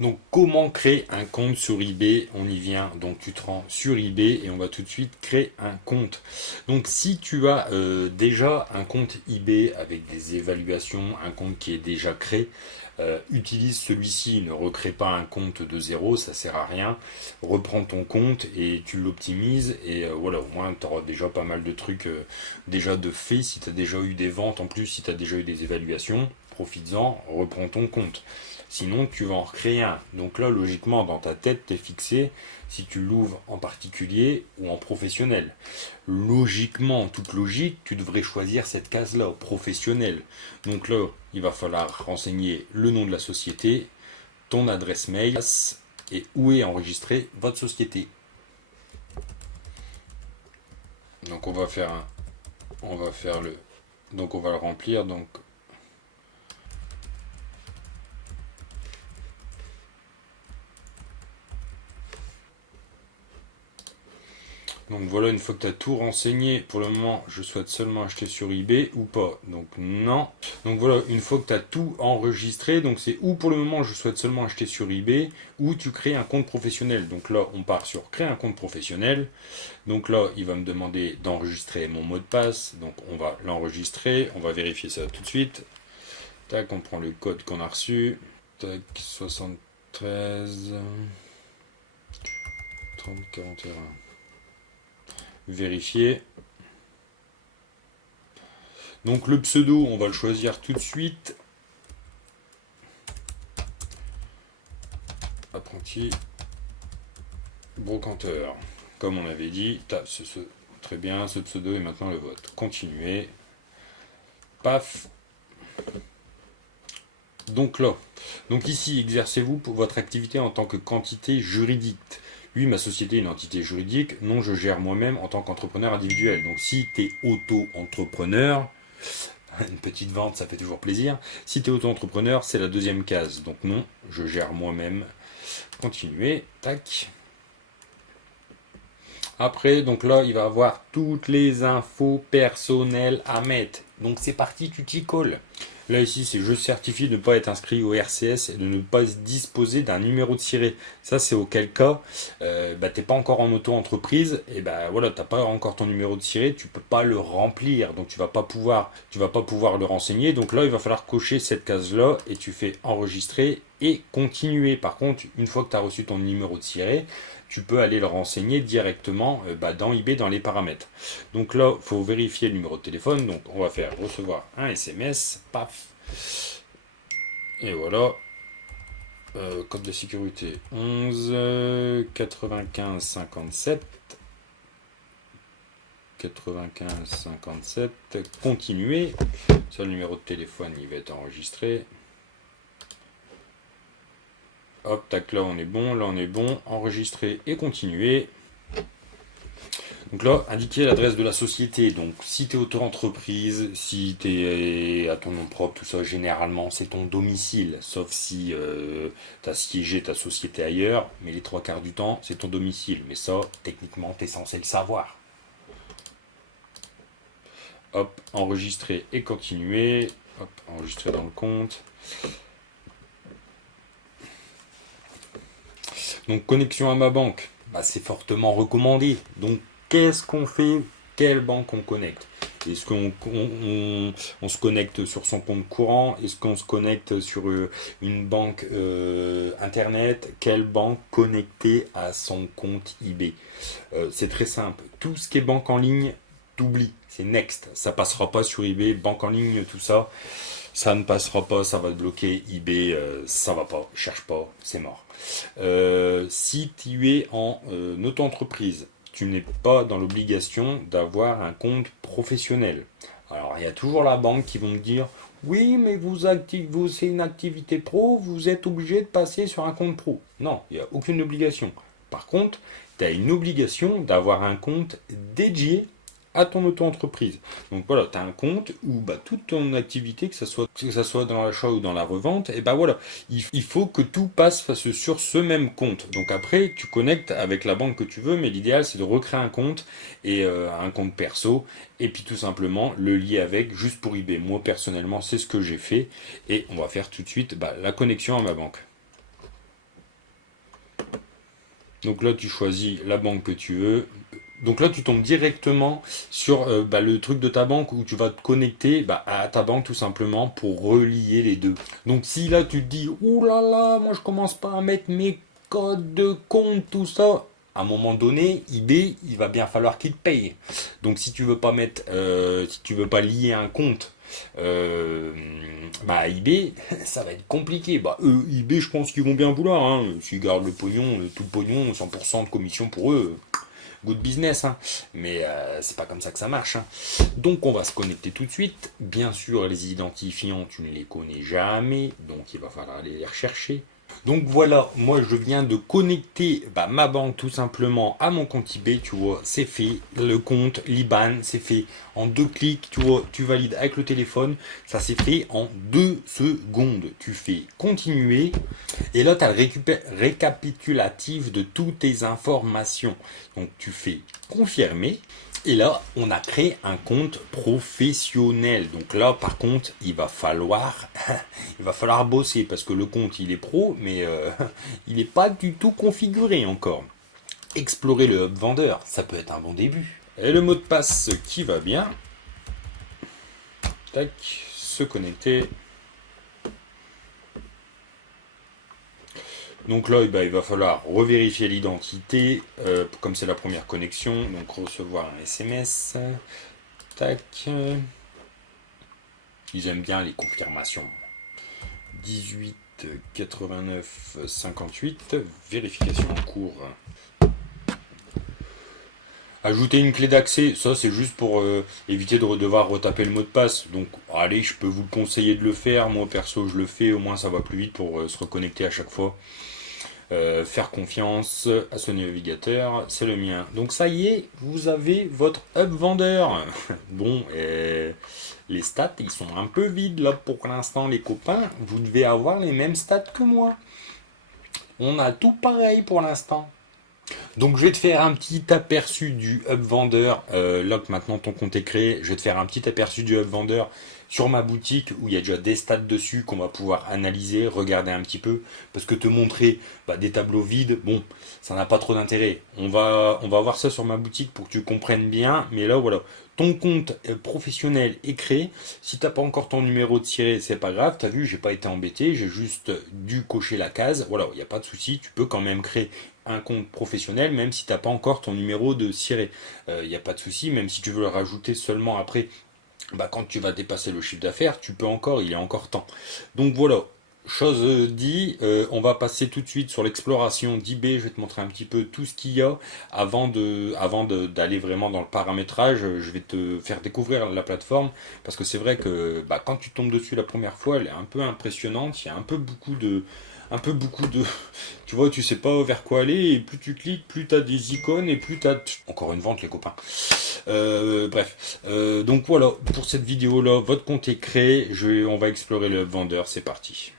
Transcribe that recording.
Donc comment créer un compte sur eBay? On y vient, donc tu te rends sur eBay et on va tout de suite créer un compte. Donc si tu as déjà un compte eBay avec des évaluations, un compte qui est déjà créé, utilise celui-ci, ne recrée pas un compte de zéro, ça sert à rien. Reprends ton compte et tu l'optimises et voilà, au moins tu auras déjà pas mal de trucs déjà de fait. Si tu as déjà eu des ventes en plus, si tu as déjà eu des évaluations, profites-en, reprends ton compte. Sinon, tu vas en recréer un. Donc là, logiquement, dans ta tête, tu es fixé si tu l'ouvres en particulier ou en professionnel. Logiquement, en toute logique, tu devrais choisir cette case-là, professionnel. Donc là, il va falloir renseigner le nom de la société, ton adresse mail et où est enregistrée votre société. Donc on va faire le, donc on va le remplir. Donc voilà, une fois que tu as tout renseigné, pour le moment, je souhaite seulement acheter sur eBay ou pas. Donc non. Donc voilà, une fois que tu as tout enregistré, donc c'est ou pour le moment, je souhaite seulement acheter sur eBay, ou tu crées un compte professionnel. Donc là, on part sur créer un compte professionnel. Donc là, il va me demander d'enregistrer mon mot de passe. Donc on va l'enregistrer, on va vérifier ça tout de suite. Tac, on prend le code qu'on a reçu. Tac, 73 30 41. Vérifier. Donc le pseudo, on va le choisir tout de suite. Apprenti brocanteur. Comme on avait dit, très bien, ce pseudo est maintenant le vôtre. Continuer. Paf. Donc là, donc ici, exercez-vous pour votre activité en tant que quantité juridique. Oui, ma société est une entité juridique. Non, je gère moi-même en tant qu'entrepreneur individuel. Donc si tu es auto-entrepreneur, une petite vente, ça fait toujours plaisir. Si tu es auto-entrepreneur, c'est la deuxième case. Donc non, je gère moi-même. Continuer, tac. Après, donc là, il va avoir toutes les infos personnelles à mettre. Donc c'est parti, tu t'y colles. Là ici, c'est je certifie de ne pas être inscrit au RCS et de ne pas disposer d'un numéro de siret. Ça, c'est auquel cas, t'es pas encore en auto-entreprise et voilà, t'as pas encore ton numéro de siret, tu peux pas le remplir, donc tu vas pas pouvoir le renseigner. Donc là, il va falloir cocher cette case-là et tu fais enregistrer et continuer. Par contre, une fois que tu as reçu ton numéro de siret, tu peux aller le renseigner directement dans eBay dans les paramètres. Donc là, il faut vérifier le numéro de téléphone. Donc on va faire recevoir un SMS, paf. Et voilà. Code de sécurité 11 95 57 95 57. Continuer. Ça, le numéro de téléphone, il va être enregistré. Hop, tac, là on est bon, enregistrer et continuer. Donc là, indiquer l'adresse de la société. Donc si tu es auto-entreprise, si tu es à ton nom propre, tout ça, généralement c'est ton domicile. Sauf si tu as siégé ta société ailleurs, mais les trois quarts du temps c'est ton domicile. Mais ça, techniquement, tu es censé le savoir. Hop, enregistrer et continuer. Hop, enregistrer dans le compte. Donc connexion à ma banque, c'est fortement recommandé. Donc qu'est-ce qu'on fait? Quelle banque on connecte? Est-ce qu'on se connecte sur son compte courant? Est-ce qu'on se connecte sur une banque internet? Quelle banque connectée à son compte eBay? C'est très simple. Tout ce qui est banque en ligne, t'oublies. C'est next. Ça passera pas sur eBay. Banque en ligne, tout ça, ça ne passera pas. Ça va te bloquer. eBay, ça va pas. Cherche pas. C'est mort. Si tu es en auto-entreprise, tu n'es pas dans l'obligation d'avoir un compte professionnel. Alors, il y a toujours la banque qui vont me dire oui, mais vous c'est une activité pro, vous êtes obligé de passer sur un compte pro. Non, il n'y a aucune obligation. Par contre, tu as une obligation d'avoir un compte dédié à ton auto-entreprise. Donc voilà, tu as un compte où toute ton activité, que ça soit dans l'achat ou dans la revente, et voilà, il faut que tout passe sur ce même compte. Donc après, tu connectes avec la banque que tu veux, mais l'idéal c'est de recréer un compte et un compte perso, et puis tout simplement le lier avec juste pour eBay. Moi personnellement, c'est ce que j'ai fait, et on va faire tout de suite la connexion à ma banque. Donc là, tu choisis la banque que tu veux. Donc là, tu tombes directement sur le truc de ta banque où tu vas te connecter à ta banque tout simplement pour relier les deux. Donc si là, tu te dis, ouh là là, moi je commence pas à mettre mes codes de compte, tout ça. À un moment donné, eBay, il va bien falloir qu'il te paye. Donc si tu veux pas mettre, si tu veux pas lier un compte euh, eBay, ça va être compliqué. eBay, je pense qu'ils vont bien vouloir. Hein. S'ils gardent le pognon, tout le pognon, 100% de commission pour eux, good business. Hein. Mais c'est pas comme ça que ça marche. Hein. Donc on va se connecter tout de suite. Bien sûr, les identifiants, tu ne les connais jamais, donc il va falloir aller les rechercher. Donc voilà, moi je viens de connecter ma banque tout simplement à mon compte eBay, tu vois, c'est fait, le compte, l'IBAN, c'est fait en 2 clics, tu vois, tu valides avec le téléphone, ça s'est fait en 2 secondes. Tu fais continuer, et là tu as le récapitulatif de toutes tes informations. Donc tu fais confirmer. Et là, on a créé un compte professionnel. Donc là, par contre, il va falloir bosser parce que le compte, il est pro, mais il n'est pas du tout configuré encore. Explorer le hub vendeur, ça peut être un bon début. Et le mot de passe qui va bien. Tac, se connecter. Donc là, il va falloir revérifier l'identité, comme c'est la première connexion, donc recevoir un SMS. Tac. Ils aiment bien les confirmations. 18 89 58, vérification en cours. Ajouter une clé d'accès, ça c'est juste pour éviter de devoir retaper le mot de passe. Donc allez, je peux vous le conseiller de le faire. Moi perso, je le fais, au moins ça va plus vite pour se reconnecter à chaque fois. Faire confiance à ce navigateur, c'est le mien. Donc ça y est, vous avez votre hub vendeur. Bon, les stats, ils sont un peu vides là pour l'instant, les copains. Vous devez avoir les mêmes stats que moi. On a tout pareil pour l'instant. Donc je vais te faire un petit aperçu du hub vendeur. Là que maintenant ton compte est créé, je vais te faire un petit aperçu du hub vendeur sur ma boutique où il y a déjà des stats dessus qu'on va pouvoir analyser, regarder un petit peu. Parce que te montrer des tableaux vides, bon, ça n'a pas trop d'intérêt. On va voir ça sur ma boutique pour que tu comprennes bien. Mais là voilà, ton compte professionnel est créé. Si t'as pas encore ton numéro de tiré, c'est pas grave. T'as vu, j'ai pas été embêté, j'ai juste dû cocher la case. Voilà, il n'y a pas de souci, tu peux quand même créer un compte professionnel, même si tu n'as pas encore ton numéro de ciré. Il n'y a pas de souci, même si tu veux le rajouter seulement après, quand tu vas dépasser le chiffre d'affaires, tu peux encore, il est encore temps. Donc voilà, chose dit, on va passer tout de suite sur l'exploration d'eBay. Je vais te montrer un petit peu tout ce qu'il y a avant d'aller vraiment dans le paramétrage. Je vais te faire découvrir la plateforme parce que c'est vrai que quand tu tombes dessus la première fois, elle est un peu impressionnante. Il y a un peu beaucoup de tu vois, tu sais pas vers quoi aller, et plus tu cliques, plus tu as des icônes, et plus tu as encore une vente, les copains. Bref, donc voilà, pour cette vidéo là, votre compte est créé, on va explorer le vendeur, c'est parti.